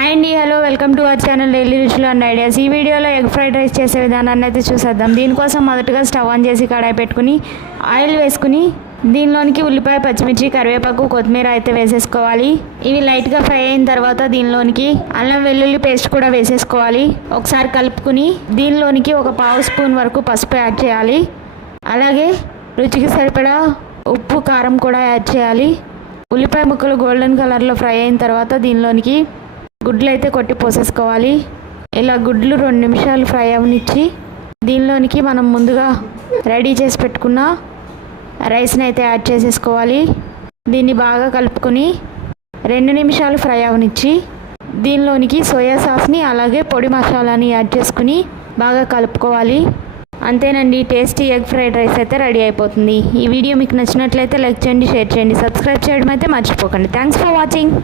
Hi అండి hello welcome to our channel daily రుచులు and ideas ఈ వీడియోలో ఎగ్ ఫ్రైడ్ రైస్ చేసే విధానాన్ని అయితే చూసేద్దాం. దీనికోసం మొదటగా స్టవ్ ఆన్ చేసి కడాయి పెట్టుకుని ఆయిల్ వేసుకుని దీనిలోనికి ఉల్లిపాయ పచ్చిమిర్చి కరివేపాకు కొత్తిమీర అయితే వేసేసుకోవాలి. ఇవి లైట్గా ఫ్రై అయిన తర్వాత దీనిలోనికి అల్లం వెల్లుల్లి పేస్ట్ కూడా వేసేసుకోవాలి. ఒకసారి కలుపుకుని దీనిలోనికి ఒక పావు స్పూన్ వరకు పసుపు యాడ్ చేయాలి. అలాగే రుచికి సరిపడా ఉప్పు కారం కూడా యాడ్ చేయాలి. ఉల్లిపాయ ముక్కలు గోల్డెన్ కలర్లో ఫ్రై అయిన తర్వాత దీనిలోనికి గుడ్లు అయితే కొట్టి పోసేసుకోవాలి. ఇలా గుడ్లు రెండు నిమిషాలు ఫ్రై అవనిచ్చి దీనిలోనికి మనం ముందుగా రెడీ చేసి పెట్టుకున్న రైస్ని అయితే యాడ్ చేసేసుకోవాలి. దీన్ని బాగా కలుపుకొని రెండు నిమిషాలు ఫ్రై అవనిచ్చి దీనిలోనికి సోయా సాస్ని అలాగే పొడి మసాలాని యాడ్ చేసుకుని బాగా కలుపుకోవాలి. అంతేనండి టేస్టీ ఎగ్ ఫ్రైడ్ రైస్ అయితే రెడీ అయిపోతుంది. ఈ వీడియో మీకు నచ్చినట్లయితే లైక్ చేయండి షేర్ చేయండి సబ్స్క్రైబ్ చేయడం అయితే మర్చిపోకండి. Thanks for watching.